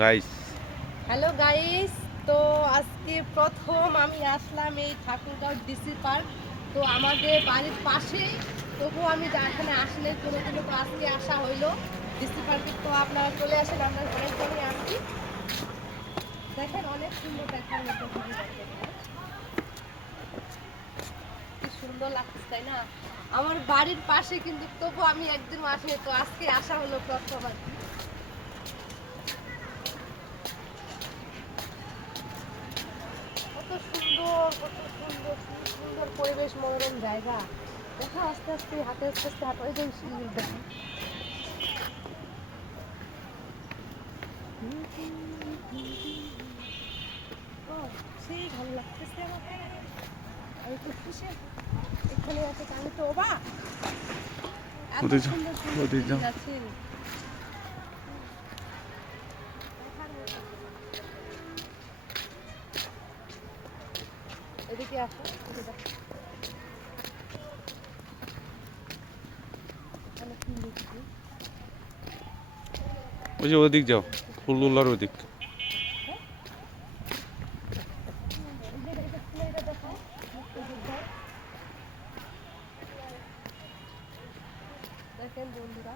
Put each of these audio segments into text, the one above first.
Guys hello guys. তো আজকে প্রথম আমি আসলাম এই ঠাকুরগাঁও ডিসি পার্ক। তো আমাদের বাড়ির পাশেই, তবুও আমি এখানে আসলে কোনোদিনও, তো আজকে আসা হইলো ডিসি পার্কে। তো আপনারা চলে আসেন, আমরা অনেকজনই আসি। দেখেন অনেক সুন্দর, দেখার মতো খুবই দেখেন, কি সুন্দর লাগছে তাই না? আমার বাড়ির পাশে, কিন্তু তবু আমি একদিনও আসিনি, তো আজকে আসা হলো প্রথম আর কি। কত সুন্দর, কত সুন্দর, কি সুন্দর পরিবেশ, মনোরম জায়গা। দেখো আস্তে আস্তে হাতে আস্তে আস্তে হাঁটো, ওই যে সিঁড়ি দেখো। ও, সেই ভালো লাগতেছে আমার। আমি তো খুশি এখানে আছে, আমি তো অবাক, এত ওদিকে যাও, সুন্দর সুন্দর ওদিকে ফুল যাও। আছে দেখার মতো। এদিকে আসো, এদিকে দেখো, এখানে কি লিখছি। ওই যে ওদিক যাও, ফুলগুলার ওদিক। হ্যাঁ, এটা ফুলের, এটা দেখো, এই যে দেখেন বন্ধুরা,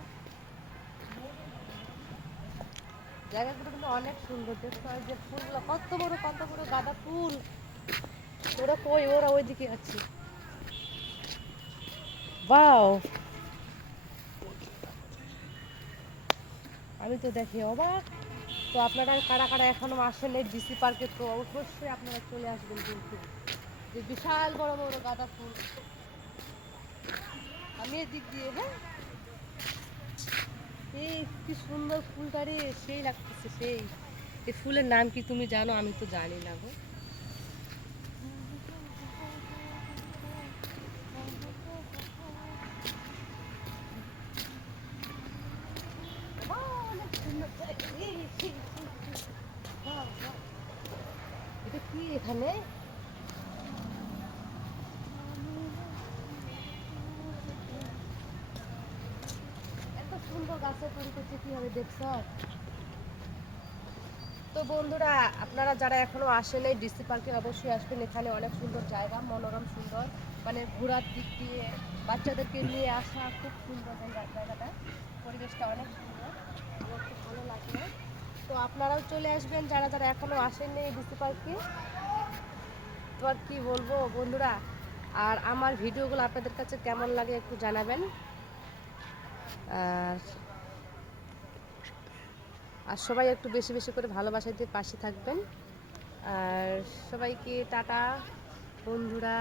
জায়গাগুলো কিন্তু অনেক সুন্দর। দেখো এই যে ফুলগুলো কত বড়, কত বড় গাঁদা ফুল। ওরা কই? ওরা ওইদিকে আছে। বাও, আমি তো দেখি অবাক। তো আপনারা কারা কারা এখনো আসেন এই ডিসি পার্কে, তো অবশ্যই আপনারা চলে আসবেন কিন্তু। যে বিশাল বড় বড় গাঁদা ফুল। আমি এদিক দিয়ে, হ্যাঁ, এই কি সুন্দর ফুলটা রে, সেই লাগতেছে সেই। এই ফুলের নাম কি তুমি জানো? আমি তো জানি না গো। অনেক সুন্দর জায়গা। বাহ, বাহ। এটা কি এখানে? এত সুন্দর গাছে তৈরি করছে, কিভাবে দেখছ? তো বন্ধুরা, আপনারা যারা এখনো আসেন এই ডিসি পার্কে, অবশ্যই আসবেন। এখানে অনেক সুন্দর জায়গা, মনোরম সুন্দর, মানে ঘোরার দিক দিয়ে বাচ্চাদেরকে নিয়ে আসা খুব সুন্দর জায়গাটা, পরিবেশটা অনেক সুন্দর, আমার খুব ভালো লাগলো। তো আপনারাও চলে আসবেন যারা যারা এখনো আসেননি এই ডিসি পার্কে। তো আর কি বলবো বন্ধুরা, আর আমার ভিডিওগুলো আপনাদের কাছে কেমন লাগে একটু জানাবেন। আর আর সবাই একটু বেশি বেশি করে ভালোবাসা দিয়ে পাশে থাকবেন। আর সবাইকে টাটা বন্ধুরা।